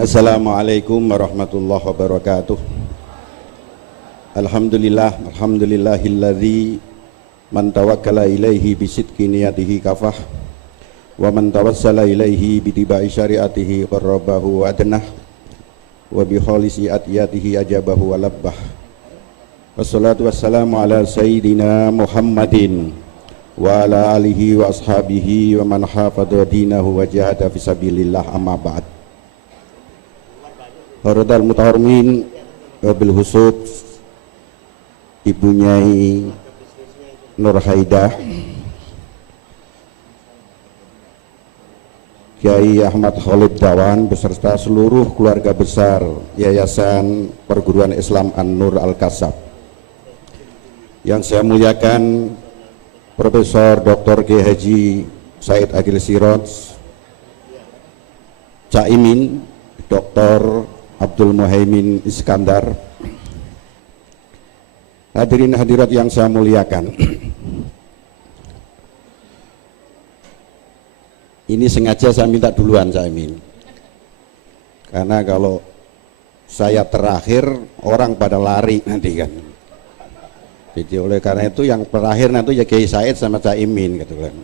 Assalamualaikum warahmatullahi wabarakatuh. Alhamdulillahilladzi man tawakkala ilaihi bisidqi niyatihi kafah wa man tawassala ilaihi bitibai syariatihi qarrabahu wa adnah wa bi khalisi atiyatihi ajabahu wa labbah. Wassalatu wassalamu ala sayyidina Muhammadin wa ala alihi wa ashabihi wa man hafadha dinahu wa jahada fisabilillah, amma ba'd. Haratul mutahharmin wabil husud Ibu Nyai Nur Haidah, Kiai Ahmad Khalid Dawan beserta seluruh keluarga besar Yayasan Perguruan Islam An-Nur Al-Kasab. Yang saya muliakan Profesor Dr. Kiai Haji Said Agil Siraj, Caimin Dr. Abdul Muhaimin Iskandar, hadirin hadirat yang saya muliakan. Ini sengaja saya minta duluan Caimin, karena kalau saya terakhir orang pada lari nanti kan. Jadi oleh karena itu yang terakhir nanti ya Kiai Said sama Caimin gitu kan.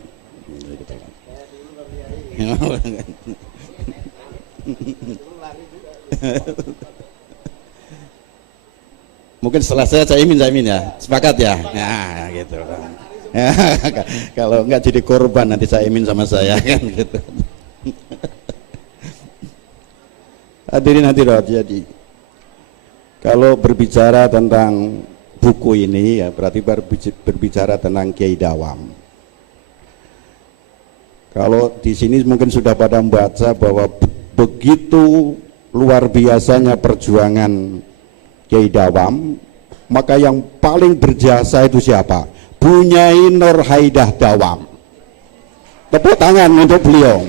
Mungkin setelah saya Caimin ya, sepakat ya, nah gitu kan. Ya, kalau enggak jadi korban nanti Caimin sama saya kan gitu. Hadirin hadirat, jadi kalau berbicara tentang buku ini ya berarti berbicara tentang Kiai Dawam. Kalau di sini mungkin sudah pada membaca bahwa begitu luar biasanya perjuangan Kiai Dawam, maka yang paling berjasa itu siapa? Bu Nyai Nur Haidah Dawam. Tepuk tangan untuk beliau.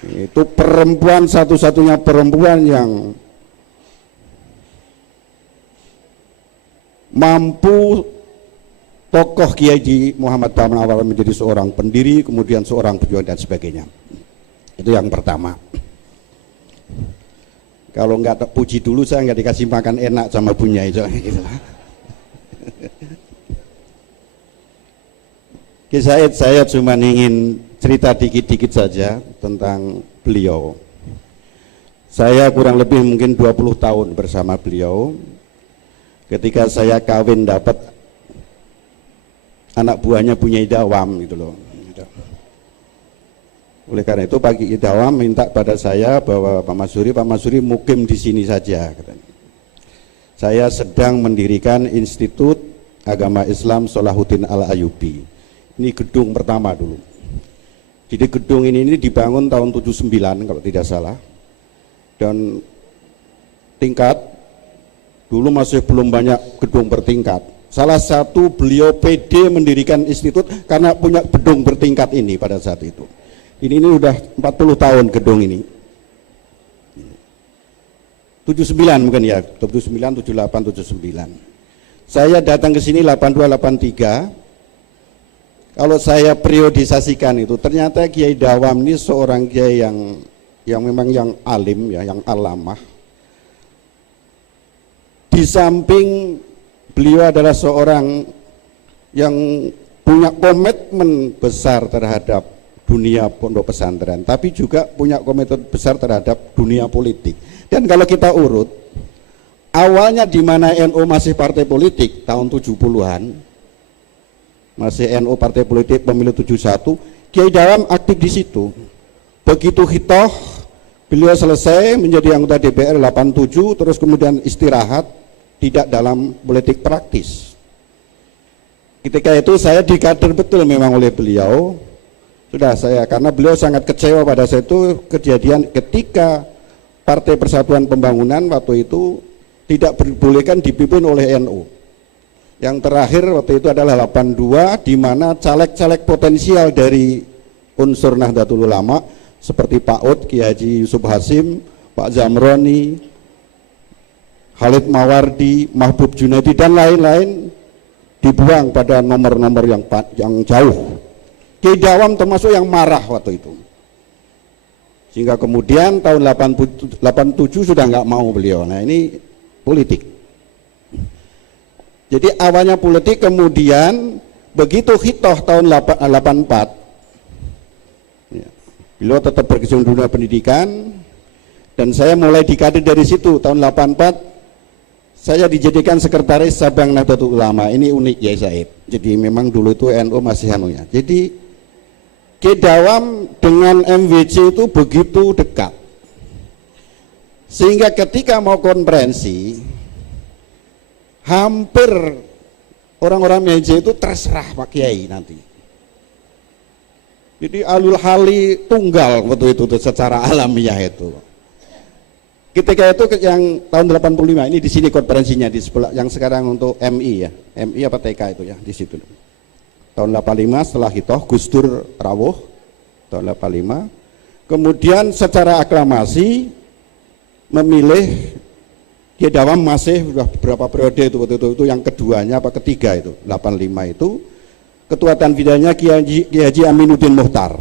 Itu perempuan, satu-satunya perempuan yang mampu tokoh Kiai Muhammad Baman awal menjadi seorang pendiri, kemudian seorang pejuang dan sebagainya. Itu yang pertama. Kalau nggak puji dulu saya nggak dikasih makan enak sama Bu Nyai gitu. Saya cuma ingin cerita dikit-dikit saja tentang beliau. Saya kurang lebih mungkin 20 tahun bersama beliau. Ketika saya kawin dapat anak buahnya Bu Nyai Dawam gitu loh. Oleh karena itu Pak Kiai Dawam minta pada saya bahwa Pak Masuri mukim di sini saja katanya. Saya sedang mendirikan Institut Agama Islam Salahuddin Al-Ayyubi. Ini gedung pertama dulu. Jadi gedung ini dibangun tahun 79 kalau tidak salah. Dan tingkat dulu masih belum banyak gedung bertingkat. Salah satu beliau PD mendirikan institut karena punya gedung bertingkat ini pada saat itu. Ini udah 40 tahun gedung ini. 79 mungkin ya, 79, 78, 79. Saya datang ke sini 82, 83. Kalau saya periodisasikan itu, ternyata Kiai Dawam ini seorang kiai yang memang yang alim ya, yang alamah. Di samping beliau adalah seorang yang punya komitmen besar terhadap dunia pondok pesantren, tapi juga punya komitmen besar terhadap dunia politik. Dan kalau kita urut, awalnya di mana NU masih partai politik tahun 70-an, masih NU partai politik pemilu 71, Kiai Dawam aktif di situ. Begitu hitoh, beliau selesai menjadi anggota DPR 87, terus kemudian istirahat, tidak dalam politik praktis. Ketika itu saya dikader betul memang oleh beliau. Sudah saya, karena beliau sangat kecewa pada saat itu kejadian ketika Partai Persatuan Pembangunan waktu itu tidak dibolehkan dipimpin oleh NU. Yang terakhir waktu itu adalah 82, di mana caleg-caleg potensial dari unsur Nahdlatul Ulama seperti Pak Ud, Kiai Haji Yusuf Hasim, Pak Zamroni, Khalid Mawardi, Mahbub Junaidi dan lain-lain dibuang pada nomor-nomor yang jauh. Kiai Dawam termasuk yang marah waktu itu. Sehingga kemudian tahun 87 sudah nggak mau beliau. Nah ini politik. Jadi awalnya politik, kemudian begitu hitoh tahun 84, ya, beliau tetap berkecimpung dunia pendidikan, dan saya mulai dikader dari situ. Tahun 84 saya dijadikan sekretaris cabang Nahdlatul Ulama. Ini unik ya Said. Jadi memang dulu itu NU masih anunya. Jadi Ki Dawam dengan MWC itu begitu dekat, sehingga ketika mau konferensi hampir orang-orang MWC itu terserah Pak Kiai nanti. Jadi alul hali tunggal waktu itu secara alamiah itu. Ketika itu yang tahun 85 ini di sini konferensinya di sebelah yang sekarang untuk MI ya, MI apa TK itu ya di situ. Tahun 85 setelah hitoh Gus Dur rawuh tahun 85, kemudian secara aklamasi memilih Ki Dawam masih sudah beberapa periode itu waktu itu yang keduanya apa ketiga itu 85 itu ketua tanfidahnya Ki Haji Aminuddin Muhtar,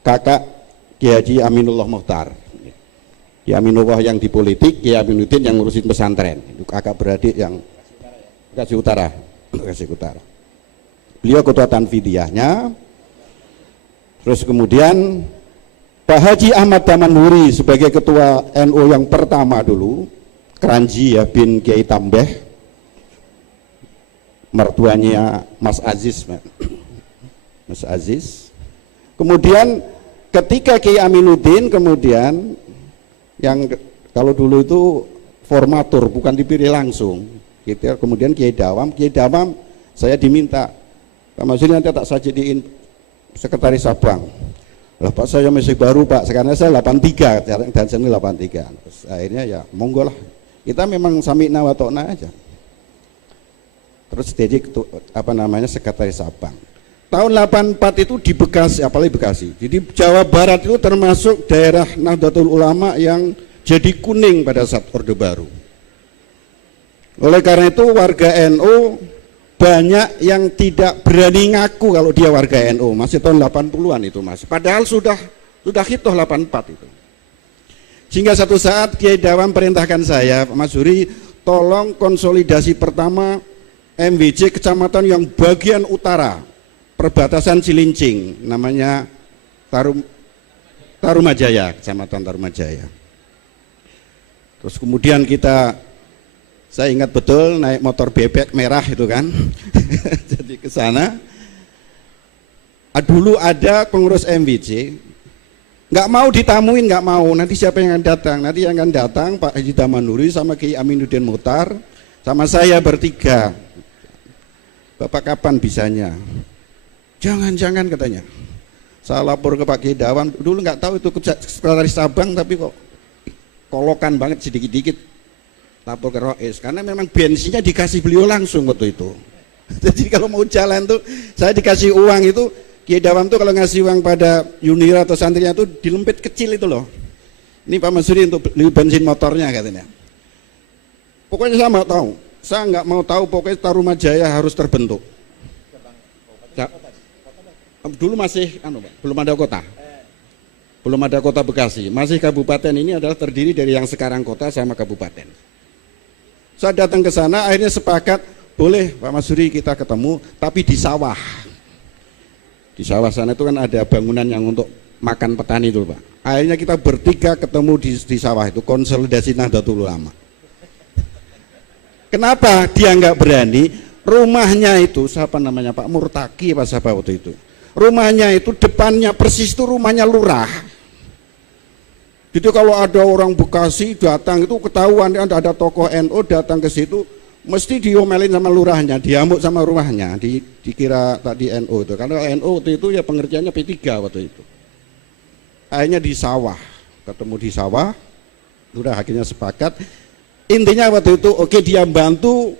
kakak Ki Haji Aminullah Muhtar. Ki Aminullah yang di politik, Ki Aminuddin yang ngurusin pesantren, itu kakak beradik yang Bekasi Utara. Beliau ketua tanfidiyahnya. Terus kemudian Pak Haji Ahmad Damanhuri sebagai ketua NU yang pertama dulu, Kranji ya bin Kiai Tambeh, mertuanya Mas Aziz. Mas Aziz. Kemudian ketika Kiai Aminuddin kemudian yang kalau dulu itu formatur bukan dipilih langsung gitu, kemudian Kiai Dawam saya diminta Pak Masuri nanti tak saya jadiin sekretaris cabang. Lah Pak saya masih baru Pak, sekarang saya 83 dan saya 83. Terus akhirnya ya monggo lah. Kita memang sami'na wa ta'na aja. Terus jadi apa namanya sekretaris cabang. Tahun 84 itu di Bekasi, apalagi Bekasi. Jadi Jawa Barat itu termasuk daerah Nahdlatul Ulama yang jadi kuning pada saat Orde Baru. Oleh karena itu warga NU banyak yang tidak berani ngaku kalau dia warga NU, masih tahun 80-an itu Mas. Padahal sudah hitoh 84 itu. Sehingga satu saat Kiai Dawam perintahkan saya, Pak Masuri, tolong konsolidasi pertama MWC kecamatan yang bagian utara, perbatasan Cilincing, namanya Tarumajaya, kecamatan Tarumajaya. Terus kemudian saya ingat betul naik motor bebek merah itu kan, jadi ke sana. Dulu ada pengurus MWC, nggak mau ditamuin, nggak mau. Nanti siapa yang akan datang? Nanti yang akan datang Pak Haji Damanhuri sama Kiai Aminuddin Muhtar, sama saya bertiga. Bapak kapan bisanya? Jangan katanya. Saya lapor ke Pak Kiai Dawam. Dulu nggak tahu itu sekretaris cabang, tapi kok kolokan banget sedikit-dikit. Lapor ke Rois, karena memang bensinnya dikasih beliau langsung waktu itu. Jadi kalau mau jalan tuh saya dikasih uang itu, Kiai Dawam tuh kalau ngasih uang pada Yunira atau santrinya tuh dilempit kecil itu loh. Ini Pak Masuri untuk beli bensin motornya katanya. Pokoknya saya nggak mau tahu, pokoknya Tarumajaya harus terbentuk. Dulu masih belum ada kota. Belum ada kota Bekasi, masih kabupaten. Ini adalah terdiri dari yang sekarang kota sama kabupaten. Saya datang ke sana, akhirnya sepakat, boleh Pak Masuri kita ketemu, tapi di sawah. Di sawah sana itu kan ada bangunan yang untuk makan petani itu Pak. Akhirnya kita bertiga ketemu di sawah itu, konsolidasi Nahdlatul Ulama. Kenapa dia nggak berani? Rumahnya itu, siapa namanya Pak Murtaki apa siapa waktu itu. Rumahnya itu depannya persis itu rumahnya lurah. Jadi kalau ada orang Bekasi datang itu ketahuan ada tokoh NU datang ke situ, mesti diomelin sama lurahnya, diamuk sama rumahnya, dikira tadi NU itu. Karena NU waktu itu ya pengertiannya P3 waktu itu. Akhirnya di sawah, ketemu di sawah, udah akhirnya sepakat. Intinya waktu itu oke, dia bantu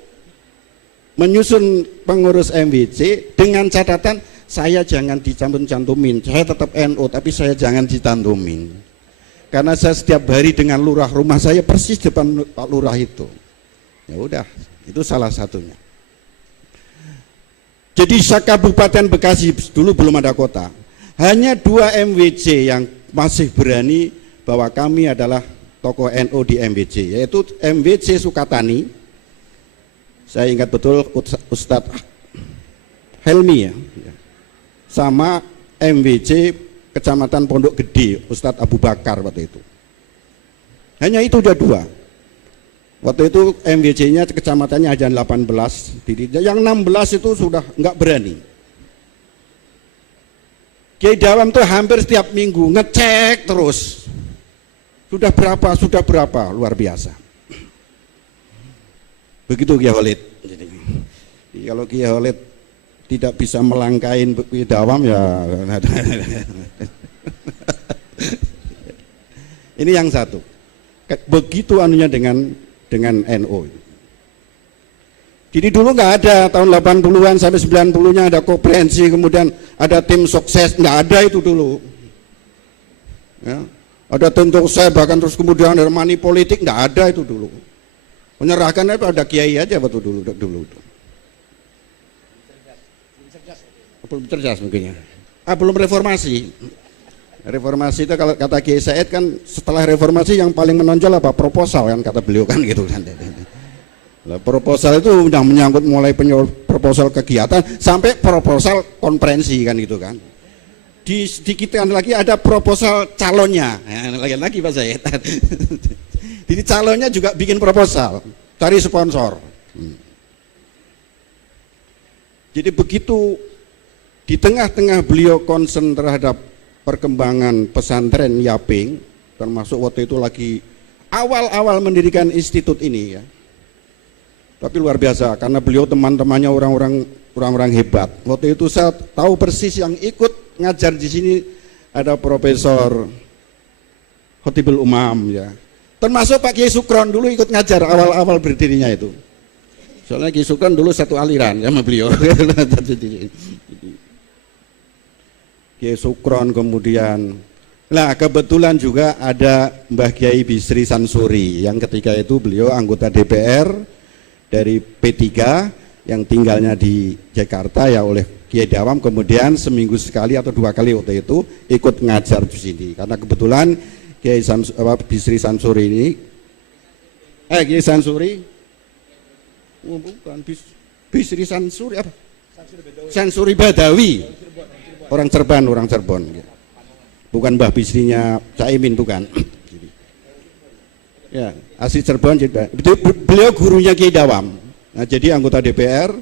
menyusun pengurus MWC dengan catatan saya jangan dicantum-cantumin, saya tetap NU tapi saya jangan dicantumin. Karena saya setiap hari dengan lurah, rumah saya persis depan Pak Lurah itu. Ya udah, itu salah satunya. Jadi Kabupaten Bekasi dulu belum ada kota. Hanya 2 MWC yang masih berani bahwa kami adalah tokoh NU di MWC, yaitu MWC Sukatani. Saya ingat betul Ustadz Helmi ya, sama MWC Kecamatan Pondok Gede Ustadz Abu Bakar waktu itu. Hanya itu udah dua. Waktu itu MWC-nya kecamatannya aja 18, yang 16 itu sudah nggak berani. Kiai Dawam tuh hampir setiap minggu ngecek terus. Sudah berapa, luar biasa. Begitu Kiai Khalid. Jadi kalau Kiai Khalid tidak bisa melangkain Kiai Dawam ya. Ini yang satu. Begitu anunya dengan NU. Jadi dulu nggak ada, tahun 80-an sampai 90-nya ada komprehensi, kemudian ada tim sukses, nggak ada itu dulu. Ya. Ada tim sukses, bahkan terus kemudian ada money politik, nggak ada itu dulu. Menyerahkan apa, ada kiai aja waktu dulu. Belum cerdas mungkin ya. Belum reformasi. Reformasi itu kalau kata Kiai Said kan setelah reformasi yang paling menonjol apa? Proposal kan kata beliau kan gitu kan. Proposal itu udah menyangkut mulai proposal kegiatan sampai proposal konferensi kan gitu kan. Sedikitkan lagi ada proposal calonnya. Lagi Pak Said. Jadi calonnya juga bikin proposal, cari sponsor. Jadi begitu di tengah-tengah beliau concern terhadap perkembangan pesantren Yaping, termasuk waktu itu lagi awal-awal mendirikan institut ini ya. Tapi luar biasa karena beliau teman-temannya orang-orang hebat. Waktu itu saya tahu persis yang ikut ngajar di sini ada Profesor Khotibul Umam ya. Termasuk Pak Kiai Sukron dulu ikut ngajar awal-awal berdirinya itu. Soalnya Kiai Sukron dulu satu aliran sama beliau. Kiai Sukron kemudian, nah kebetulan juga ada Mbah Kiai Bisri Sansuri yang ketika itu beliau anggota DPR dari P3 yang tinggalnya di Jakarta ya oleh Kiai Dawam, kemudian seminggu sekali atau 2 kali waktu itu ikut ngajar di sini karena kebetulan Kiai Bisri Sansuri ini Kiai Sansuri bukan Bisri Sansuri apa? Sansuri Badawi. Orang Cirebon, bukan Mbah Bisrinya Caimin, bukan. Ya, asli Cirebon. Beliau gurunya Kiai Dawam. Nah, jadi anggota DPR.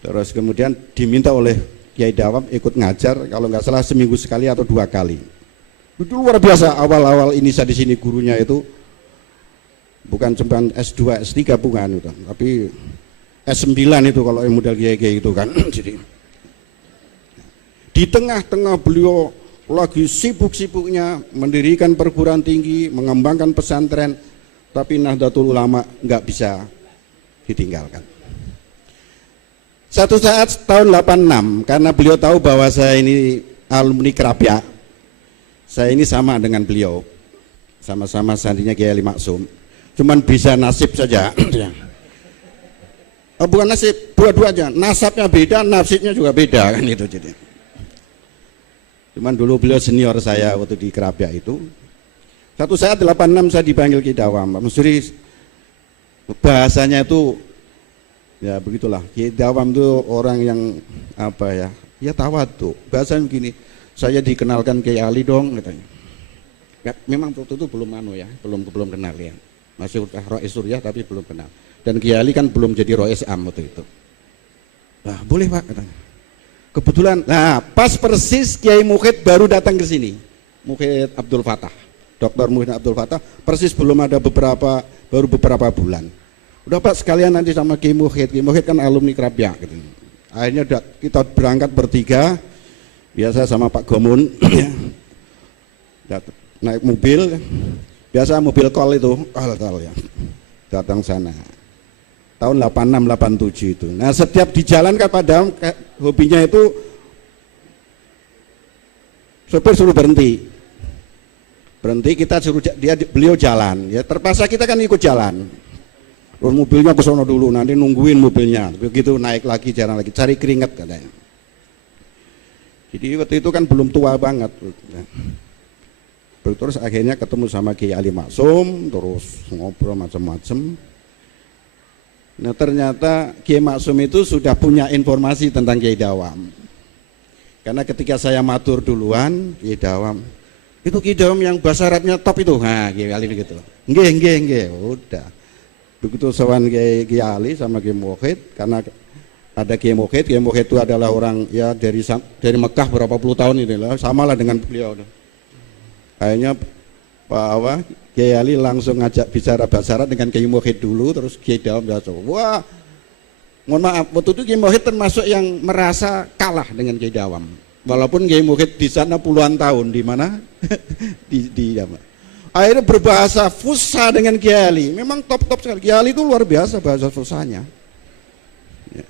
Terus kemudian diminta oleh Kiai Dawam ikut ngajar, kalau nggak salah seminggu sekali atau 2 kali. Itu luar biasa. Awal-awal ini saya di sini gurunya itu bukan cuma S2, S3 bukan, gitu. Tapi S9 itu kalau yang model Kiai itu kan. Jadi di tengah-tengah beliau lagi sibuk-sibuknya mendirikan perguruan tinggi, mengembangkan pesantren, tapi Nahdlatul Ulama nggak bisa ditinggalkan. Satu saat tahun 86, karena beliau tahu bahwa saya ini alumni Kerapia, saya ini sama dengan beliau, sama-sama sandinya Kiai Ali Maksum, cuman bisa nasib saja. Bukan nasib, dua-duanya, nasabnya beda, nasibnya juga beda kan itu jadi. Cuman dulu beliau senior saya waktu di Kerapia itu. Satu saat 86 saya dipanggil Kiai Dawam. Maksudnya bahasanya itu ya begitulah. Kiai Dawam itu orang yang apa ya? Ya tawadhu. Bahasanya begini, saya dikenalkan Kiai Ali dong katanya. Ya, memang waktu itu belum belum kenal ya. Masih udah Rois Suryah tapi belum kenal. Dan Kiai Ali kan belum jadi Rois Am waktu itu. Nah, boleh Pak katanya. Kebetulan, nah pas persis Kiai Mukhid baru datang ke sini, Mukhid Abdul Fatah, Dr. Mukhid Abdul Fatah, persis belum ada baru beberapa bulan. Udah Pak sekalian nanti sama Kiai Mukhid kan alumni Kerapia. Gitu. Akhirnya kita berangkat bertiga, biasa sama Pak Gomun, naik mobil, biasa mobil kol itu, ya, datang sana. Tahun 86-87 itu. Nah setiap di jalan kan pada hobinya itu sopir suruh berhenti, kita suruh beliau jalan. Ya terpaksa kita kan ikut jalan. Terus mobilnya ke sono dulu, nanti nungguin mobilnya. Begitu naik lagi jalan lagi, cari keringat katanya. Jadi waktu itu kan belum tua banget. Terus akhirnya ketemu sama Kiai Ali Maksum, terus ngobrol macam-macam. Nah ternyata Kiai Maksum itu sudah punya informasi tentang Kiai Dawam. Karena ketika saya matur duluan, Kiai Dawam, itu Kiai Dawam yang bahasa Arabnya top itu, nah Kiai Ali gitu. Nggih, udah. Begitu sowan Kiai Ali sama Kiai Muhid, karena ada Kiai Muhid itu adalah orang ya dari Mekah berapa puluh tahun ini lah, samalah dengan beliau. Akhirnya Kiai Ali langsung ngajak bicara bahasa Arab dengan Kiai Muhid dulu, terus Kiai Dawam biasa. Wah, mohon maaf, waktu itu Kiai Muhid termasuk yang merasa kalah dengan Kiai Dawam. Walaupun Kiai Muhid di sana puluhan tahun, di mana? di akhirnya berbahasa Fusha dengan Kiai Ali. Memang top sekali. Kiai Ali itu luar biasa bahasa Fushanya. Ya.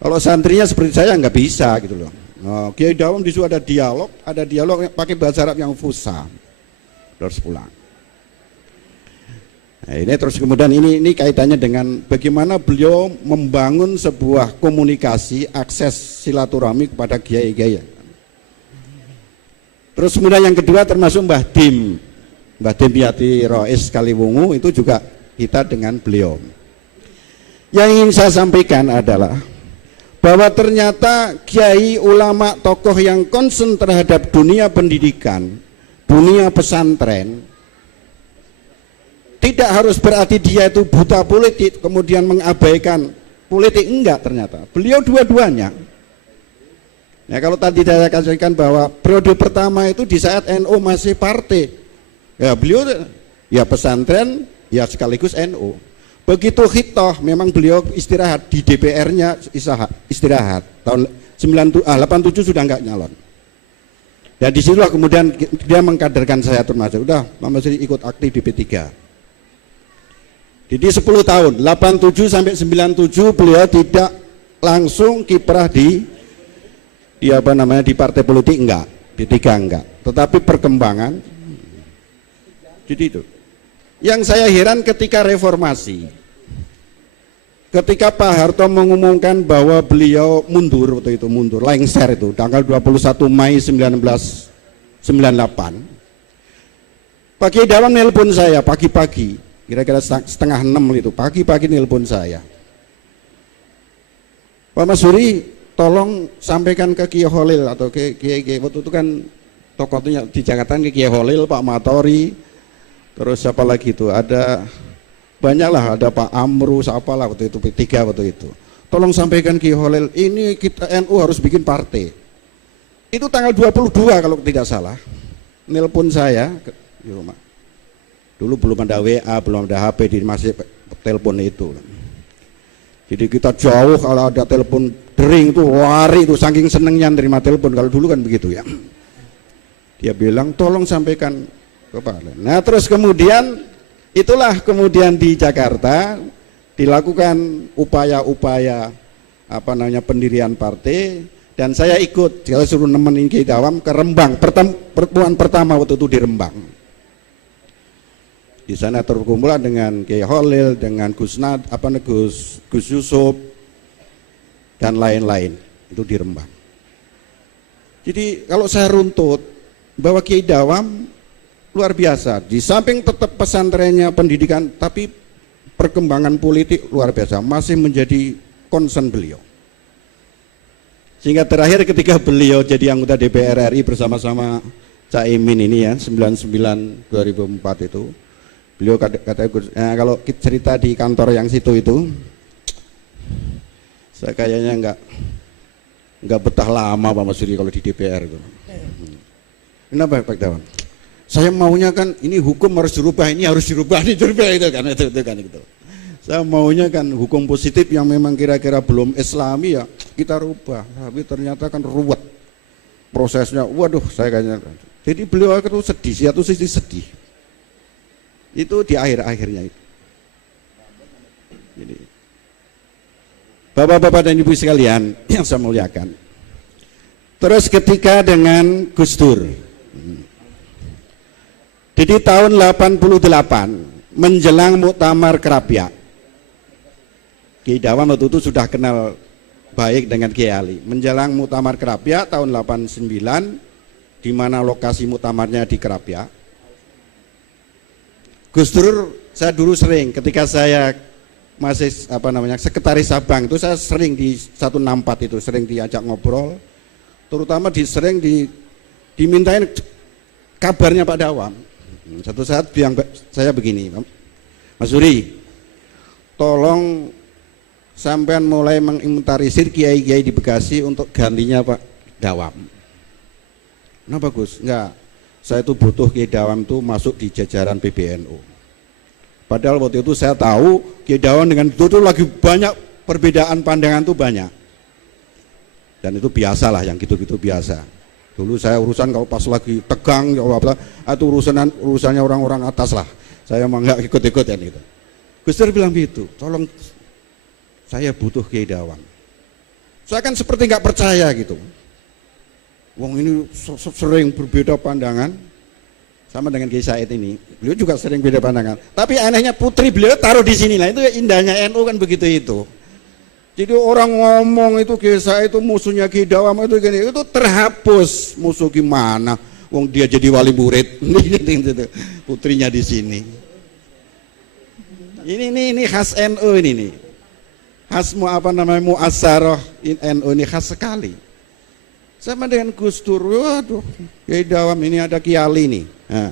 Kalau santrinya seperti saya nggak bisa gitu loh. Nah, Kiai Dawam disitu ada dialog pakai bahasa Arab yang Fusha. Terus pulang. Nah, ini terus kemudian ini kaitannya dengan bagaimana beliau membangun sebuah komunikasi, akses silaturahmi kepada kiai-kiai. Terus kemudian yang kedua termasuk Mbah Dim Yati Rois Kaliwungu, itu juga kita dengan beliau. Yang ingin saya sampaikan adalah bahwa ternyata kiai, ulama, tokoh yang concern terhadap dunia pendidikan, dunia pesantren, tidak harus berarti dia itu buta politik kemudian mengabaikan politik, enggak. Ternyata beliau dua-duanya. Ya, kalau tadi saya katakan bahwa periode pertama itu di saat NU masih partai, ya beliau ya pesantren ya sekaligus NU. Begitu khitoh memang beliau istirahat di DPR-nya, istirahat tahun 87 sudah enggak nyalon. Ya disitulah kemudian dia mengkaderkan saya termasuk. Udah, Pak Masri ikut aktif di P3. Jadi 10 tahun, 87 sampai 97 beliau tidak langsung kiprah di di partai politik, enggak, P3 enggak. Tetapi perkembangan. Jadi itu. Yang saya heran ketika reformasi. Ketika Pak Harto mengumumkan bahwa beliau mundur waktu itu, lengser itu tanggal 21 Mei 1998. Pak Kiai Dawam nelpon saya pagi-pagi, kira-kira setengah 6 itu, pagi-pagi nelpon saya. Pak Masuri, tolong sampaikan ke Kiai Holil atau ke Kiai waktu itu kan tokohnya di Jakarta, ke Kiai Holil, Pak Matori, terus siapa lagi itu, ada banyaklah, ada Pak Amru, siapalah waktu itu, P3 waktu itu. Tolong sampaikan Kiai Holil, ini kita NU harus bikin partai. Itu tanggal 22 kalau tidak salah. Nelpon saya di rumah. Dulu belum ada WA, belum ada HP, di masih telepon itu. Jadi kita jauh kalau ada telepon dering itu lari itu, saking senengnya nerima telepon. Kalau dulu kan begitu ya. Dia bilang tolong sampaikan ke Pak. Nah terus kemudian itulah kemudian di Jakarta dilakukan upaya-upaya pendirian partai, dan saya ikut. Saya suruh nemenin Kiai Dawam ke Rembang, pertemuan pertama waktu itu di Rembang. Di sana terkumpul dengan Kiai Holil, dengan Gus Yusuf dan lain-lain, itu di Rembang. Jadi kalau saya runtut bahwa Kiai Dawam luar biasa, di samping tetap pesantrennya pendidikan, tapi perkembangan politik luar biasa, masih menjadi concern beliau. Sehingga terakhir ketika beliau jadi anggota DPR RI bersama-sama Cak Imin ini ya, 99 2004 itu, beliau katanya kalau cerita di kantor yang situ itu, saya kayaknya enggak betah lama Pak Masuri kalau di DPR itu. Kenapa Pak Dawam? Saya maunya kan ini hukum harus dirubah, ini harus dirubah, ini dirubah itu kan, itu kan gitu. Saya maunya kan hukum positif yang memang kira-kira belum Islami ya kita rubah, tapi ternyata kan ruwet prosesnya. Waduh, saya kayaknya. Jadi beliau itu sedih, satu sisi sedih. Itu di akhir-akhirnya itu. Jadi, Bapak-bapak dan Ibu sekalian yang saya muliakan. Terus ketika dengan Gus Dur. Jadi tahun 88 menjelang Muktamar Krapyak, Kiai Dawam waktu itu sudah kenal baik dengan Kiai Ali. Menjelang Muktamar Krapyak tahun 89, di mana lokasi muktamarnya di Krapyak. Gus Dur, saya dulu sering ketika saya masih sekretaris Sabang itu, saya sering di 164 itu sering diajak ngobrol, terutama sering dimintain kabarnya Pak Dawam. Satu saat bilang saya begini, Mas Suri, tolong sampean mulai menginventarisir kiai-kiai di Bekasi untuk gantinya Pak Dawam. Kenapa Gus? Enggak, saya itu butuh Kiai Dawam itu masuk di jajaran PBNU. Padahal waktu itu saya tahu Kiai Dawam dengan itu lagi banyak perbedaan pandangan tuh banyak. Dan itu biasalah, yang gitu-gitu biasa. Dulu saya urusan kalau pas lagi tegang ya apa, itu urusannya orang-orang atas lah. Saya emang nggak ikut-ikut ya gitu. Gus Dur bilang gitu, tolong saya butuh Kiai Dawam. Saya kan seperti nggak percaya gitu. Wong ini sering berbeda pandangan sama dengan Kiai Said ini. Beliau juga sering beda pandangan. Tapi anehnya putri beliau taruh di sini. Nah itu indahnya NU kan begitu itu. Jadi orang ngomong itu Kiai Said itu musuhnya Kiai Dawam itu gini, itu terhapus. Musuh gimana? Wong dia jadi wali murid. Putrinya di sini. Ini khas NU ini nih. Khas mu'assarah NU ini khas sekali. Sama dengan Gus Dur, waduh, Kiai Dawam ini ada Kiali nih. Nah,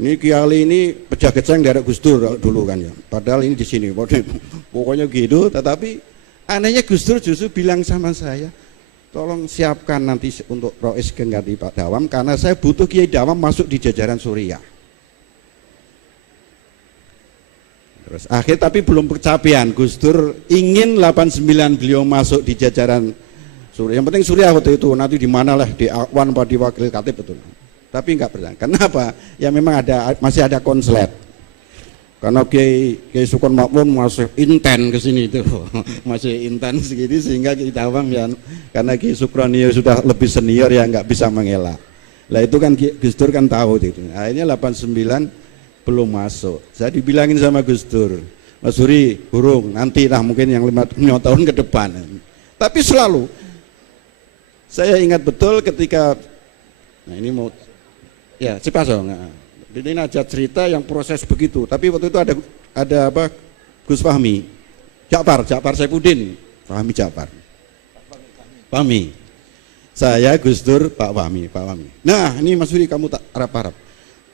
ini Kiali ini pejah-kejang dari Gus Dur dulu kan ya. Padahal ini di sini, pokoknya gitu. Tetapi anehnya Gus Dur justru bilang sama saya, tolong siapkan nanti untuk Rois ganti Pak Dawam, karena saya butuh Kiai Dawam masuk di jajaran Suriah. Terus akhir tapi belum kecapean, Gus Dur ingin 89 beliau masuk di jajaran Suriah. Yang penting Suriah waktu itu, nanti di mana lah, di Akwan apa di Wakil Khatib betul. Tapi enggak berjalan. Kenapa? Ya memang masih ada konslet. Karena Kiai Sukon Makmun masih inten ke sini itu. Masih intens segini sehingga Kiai Dawam ya, karena Kiai Sukronio sudah lebih senior ya enggak bisa mengelak. Lah itu kan Gus Dur kan tahu itu. Akhirnya 89 belum masuk. Saya dibilangin sama Gus Dur, Mas Suri, burung, nanti lah mungkin yang 5 tahun ke depan. Tapi selalu saya ingat betul ketika, nah ini mau, ya Cipasong, nah, ini aja cerita yang proses begitu. Tapi waktu itu ada apa, Gus Fahmi, Ja'far Saifuddin, Fahmi Ja'far, Fahmi, saya Gus Dur, Pak Fahmi. Nah ini Mas Suri kamu tak harap-harap.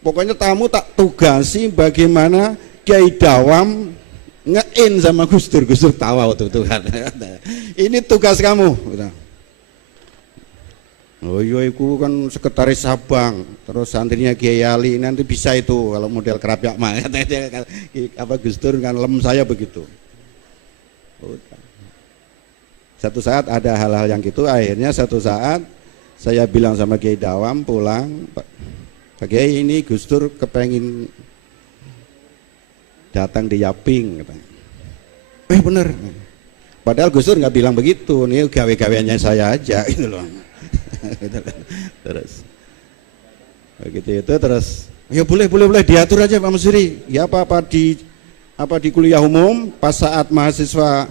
Pokoknya tamu tak tugasi bagaimana Kiai Dawam nge-in sama Gus Dur tawa waktu itu kan. Ini tugas kamu. Oh iya, aku kan sekretaris Sabang, terus santrinya Kiai Ali, nanti bisa itu kalau model Krapyak mah. Apa Gus Dur kan lem saya begitu. Satu saat ada hal-hal yang gitu, akhirnya satu saat saya bilang sama Kiai Dawam pulang, Pak Kiai ini Gus Dur kepengin datang di Yaping katanya. Bener. Padahal Gus Dur nggak bilang begitu, nih gawe-gaweannya saya aja gitu loh. Terus begitu itu terus ya boleh diatur aja Pak Musiri. Ya apa di kuliah umum pas saat mahasiswa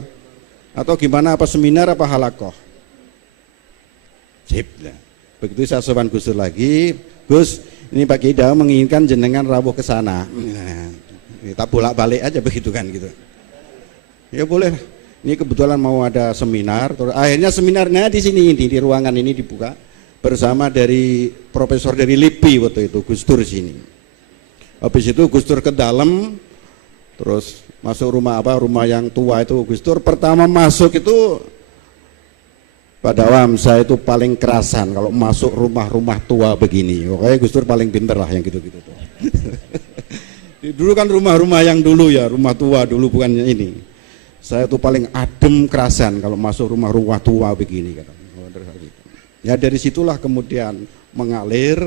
atau gimana, apa seminar apa halakoh. Sip lah. Begitu saya sowan Gus Dur lagi, Gus, ini Pak Kiai Dawam menginginkan jenengan rawuh ke sana. Kita bolak-balik aja begitu kan gitu. Ya boleh. Ini kebetulan mau ada seminar, terus akhirnya seminarnya di sini, di ruangan ini dibuka bersama dari profesor dari LIPI waktu itu, Gus Dur sini. Habis itu Gus Dur ke dalam, terus masuk rumah yang tua itu. Gus Dur pertama masuk itu, Pak Dawam, saya itu paling kerasan kalau masuk rumah-rumah tua begini. Pokoknya Gus Dur paling pinter lah yang gitu-gitu tuh. Dulu kan rumah-rumah yang dulu ya, rumah tua dulu bukannya ini. Saya tuh paling adem kerasan kalau masuk rumah-rumah tua begini. Ya dari situlah kemudian mengalir.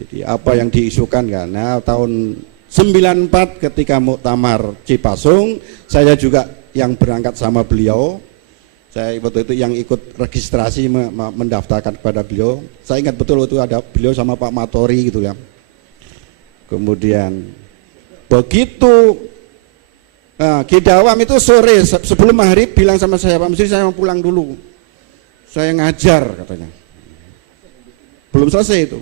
Jadi apa yang diisukan kan. Nah tahun 94 ketika muktamar Cipasung, saya juga yang berangkat sama beliau. Saya waktu itu yang ikut registrasi mendaftarkan kepada beliau. Saya ingat betul waktu ada beliau sama Pak Matori gitu ya. Kemudian begitu Kiai Dawam itu sore sebelum maghrib bilang sama saya, Pak Musri saya mau pulang dulu, saya ngajar katanya. belum selesai itu.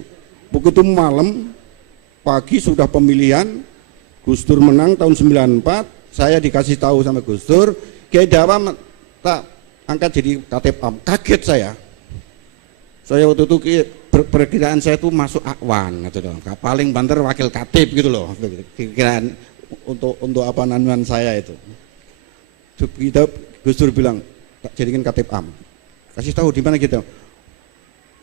Begitu malam, pagi sudah pemilihan, Gus Dur menang tahun 94, saya dikasih tahu sama Gus Dur, Kiai Dawam tak angkat jadi Katib Am. Kaget saya. Saya waktu itu perkiraan saya itu masuk Akwan gitu loh. Paling banter wakil Katib gitu loh. Perkiraan untuk apa nanuan saya itu. Kita Gus Dur bilang, tak jadikan Katib Am. Kasih tahu di mana kita.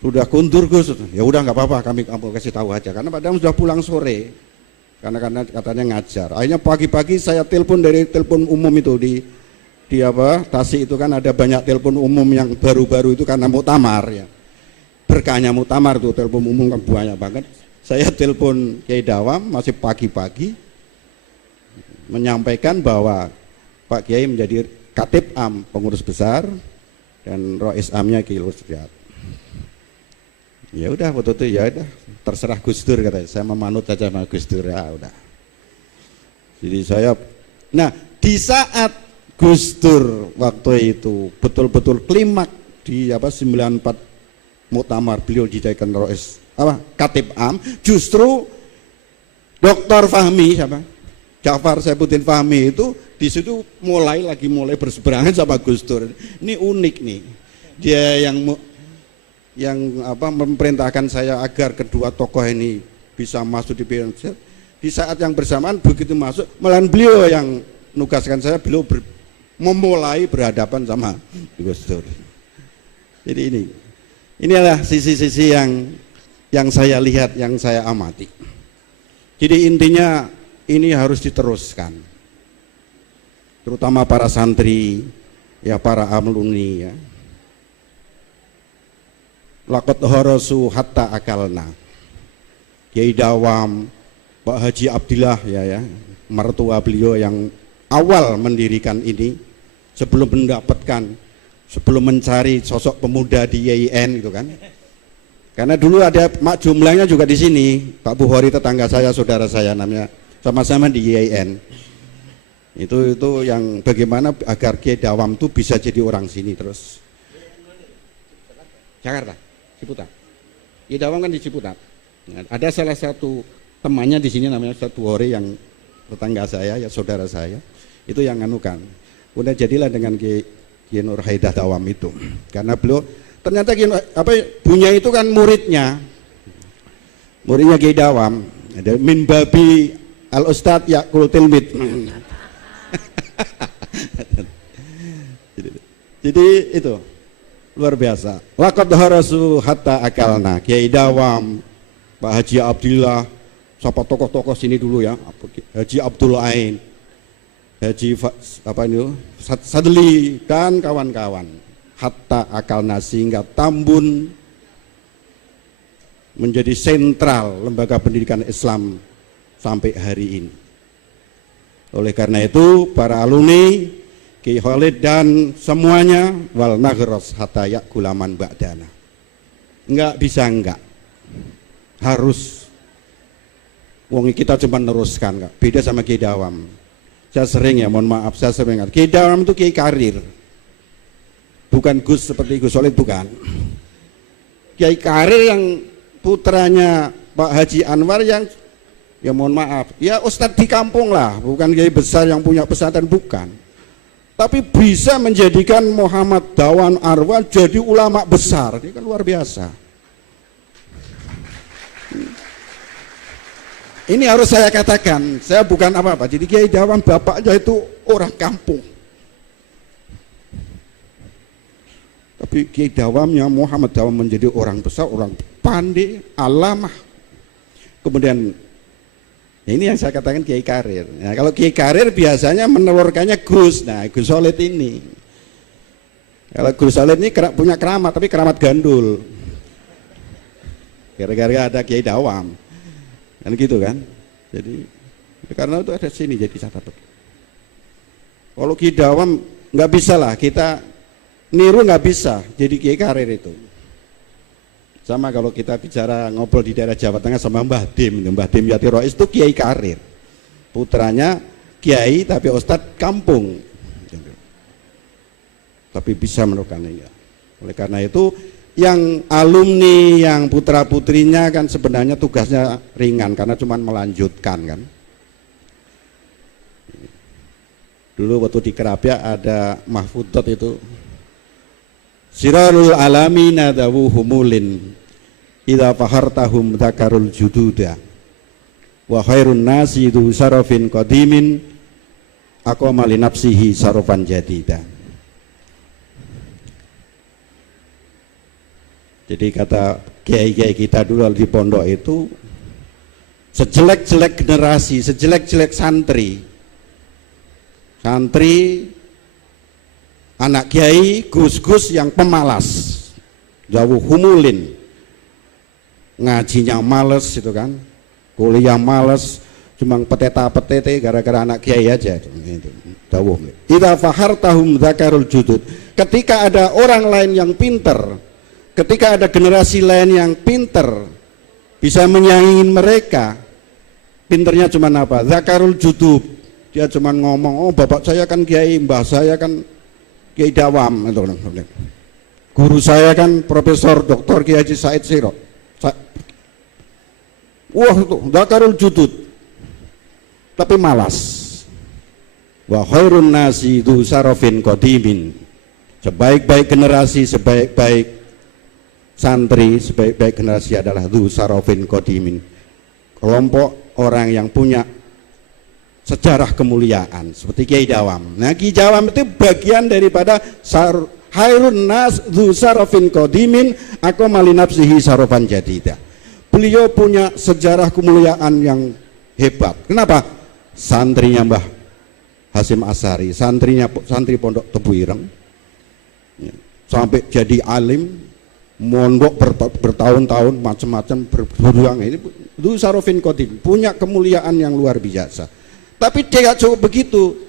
Sudah kundur Gus, ya udah nggak apa-apa, kami kasih tahu aja. Karena padahal sudah pulang sore, karena katanya ngajar. Akhirnya pagi-pagi saya telepon dari telepon umum itu di apa Tasik itu kan ada banyak telepon umum yang baru-baru itu karena muktamar ya. Berkahnya muktamar tuh telepon umum kan banyak banget. Saya telepon Kiai Dawam masih pagi-pagi menyampaikan bahwa Pak Kiai menjadi Katib Am, pengurus besar, dan Rois Amnya Kiai Lursiat. Ya udah waktu itu ya udah terserah Gus Dur katanya, saya memanut aja sama Gus Dur ya udah. Jadi saya, nah di saat Gus Dur waktu itu betul-betul klimak di apa 94 muktamar beliau dijadikan Rois apa Katib Am, justru Dr. Fahmi siapa? Ja'far Saifuddin Fahmi itu di situ mulai berseberangan sama Gus Dur. Ini unik nih, dia yang apa memerintahkan saya agar kedua tokoh ini bisa masuk di PNZ. Di saat yang bersamaan begitu masuk, malahan beliau yang nugaskan saya, beliau memulai berhadapan sama Gus Dur. Jadi inilah sisi-sisi yang saya lihat, yang saya amati. Jadi intinya ini harus diteruskan, terutama para santri, ya para alumni ya. Laqad harasu hatta akalna. Kiai Dawam, Pak Haji Abdillah ya, mertua beliau yang awal mendirikan ini sebelum mencari sosok pemuda di YIN gitu kan. Karena dulu ada mak jumlahnya juga di sini, Pak Bukhari tetangga saya, saudara saya namanya, sama-sama di YIN. Itu yang bagaimana agar Kiai Dawam itu bisa jadi orang sini terus. Jakarta. Ciputat. Kiai Dawam kan di Ciputat. Nah, ada salah satu temannya di sini namanya Ustaz Bukhari yang tetangga saya, ya saudara saya. Itu yang nganukan. Kemudian jadilah dengan Kiai Nur Haidah Dawam itu. Karena beliau ternyata Bunya itu kan muridnya Kiai Dawam. Ada min babi al ustad yakul tilmid. Jadi itu luar biasa. Laqad harasu hatta akalna. Kiai Dawam, Pak Haji Abdillah, siapa tokoh-tokoh sini dulu ya, Haji Abdul Ain, Haji Sadli dan kawan-kawan. Hatta akalna, sehingga Tambun menjadi sentral lembaga pendidikan Islam sampai hari ini. Oleh karena itu para alumni Ki Khalid dan semuanya wal naghras hatta yakulaman ba'dana. Enggak bisa enggak. Harus. Wong kita cuma neruskan enggak. Beda sama Kiai Dawam. Saya sering ya, mohon maaf, saya sering. Kiai Dawam itu kiai karir. Bukan Gus seperti Gus Solid, bukan. Kiai karir yang putranya Pak Haji Anwar yang ya mohon maaf, ya ustadz di kampung lah, bukan kiai besar yang punya pesantren, bukan. Tapi bisa menjadikan Muhammad Dawan Arwan jadi ulama besar, ini kan luar biasa. Ini harus saya katakan, saya bukan apa-apa. Jadi Kiai Dawam bapaknya itu orang kampung. Tapi Kiai Dawamnya Muhammad Dawam menjadi orang besar, orang pandai, alamah. Kemudian ini yang saya katakan kiai karir. Nah, kalau kiai karir biasanya menelurkannya Gus. Nah, Gus Solid ini. Kalau Gus Solid ini punya keramat, tapi keramat gandul. Gara-gara ada Kiai Dawam. Kan gitu kan. Jadi karena itu ada sini jadi catatan. Kalau Kiai Dawam nggak bisa lah, kita niru nggak bisa jadi kiai karir itu. Sama kalau kita bicara ngobrol di daerah Jawa Tengah sama Mbah Dim Yati Rois itu kiai karir, putranya kiai tapi ustadz kampung, tapi bisa menemukan ini. Oleh karena itu yang alumni, yang putra-putrinya kan sebenarnya tugasnya ringan karena cuma melanjutkan kan. Dulu waktu di Kerapia ada mahfudot itu, sirarul alamina dawu humulin idza fahartahum dzakarul jududa wa khairun nasi du sarafin qadimin aqama li nafsihi sarafan jadida. Jadi kata kiai-kiai kita dulu di pondok itu, sejelek-jelek generasi, sejelek-jelek santri, anak kiai, gus-gus yang pemalas, jauh humulin, ngajinya males itu kan, kuliah males, cuma peteta-petete gara-gara anak kiai aja itu. Jauh. Idza fahartahum dzakarul judud. Ketika ada orang lain yang pinter, ketika ada generasi lain yang pinter, bisa menyaingi mereka, pinternya cuma apa? Dzakarul judud. Dia cuma ngomong, oh bapak saya kan kiai, mbah saya kan kiai dawam, guru saya kan profesor doktor Kiai Haji Said Sirot. Wah itu dzakarul judud, tapi malas. Wa khairun nasi du sarafin qadimin. Sebaik-baik generasi, sebaik-baik santri, sebaik-baik generasi adalah du sarafin qadimin. Kelompok orang yang punya sejarah kemuliaan seperti Kiai Dawam. Nah, Kiai Dawam itu bagian daripada khairun nas du sarafin qadimin aqama li nafsihi sarafan jadida. Beliau punya sejarah kemuliaan yang hebat. Kenapa? Santrinya Mbah Hasyim Asy'ari, santri Pondok Tebu Ireng, sampai jadi alim, mondok bertahun-tahun, macam-macam berjuang, ini itu sarofin qadim, punya kemuliaan yang luar biasa. Tapi tidak cukup begitu,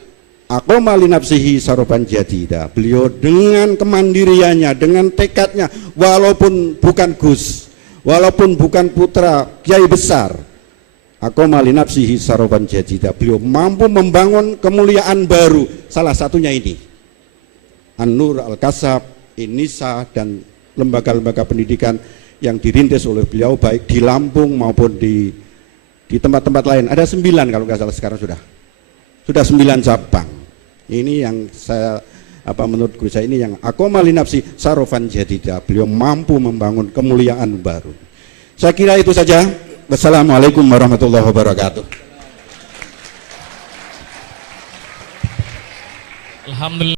aqama li nafsihi sarofan jadida. Beliau dengan kemandiriannya, dengan tekadnya, walaupun bukan gus, walaupun bukan putra kiai besar, aqama li nafsihi sarofan jadida. Beliau mampu membangun kemuliaan baru, salah satunya ini An-Nur Al-Kasab, Inisa, dan lembaga-lembaga pendidikan yang dirintis oleh beliau baik di Lampung maupun di tempat-tempat lain. Ada 9 kalau nggak salah sekarang sudah 9 cabang. Ini yang saya menurut guru saya ini yang aqama li nafsi sarofan jadida. Beliau mampu membangun kemuliaan baru. Saya kira itu saja. Wassalamualaikum warahmatullahi wabarakatuh. Alhamdulillah.